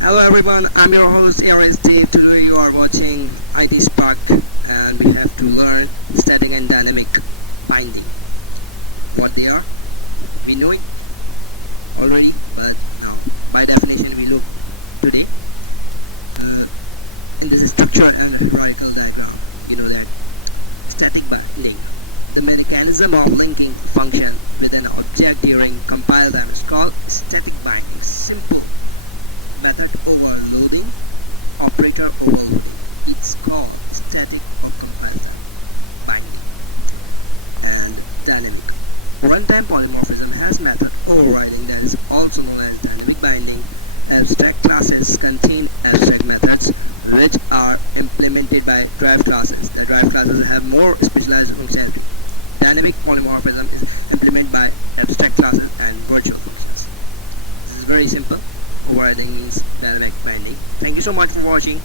Hello everyone, I'm your host here is Dave. Today you are watching IT Spark and we have to learn static and dynamic binding. What they are, we know it already, but now by definition we look today in this structure and hierarchical diagram. You know that static binding, the mechanism of linking a function with an object during compile time is called static binding. Simple method overloading, operator overloading. It's called static or compile time binding. And dynamic. Runtime polymorphism has method overriding that is also known as dynamic binding. Abstract classes contain abstract methods which are implemented by derived classes. The derived classes have more specialized functionality. Dynamic polymorphism is implemented by abstract classes and virtual functions. This is very simple. Overriding means dynamic binding. Thank you so much for watching.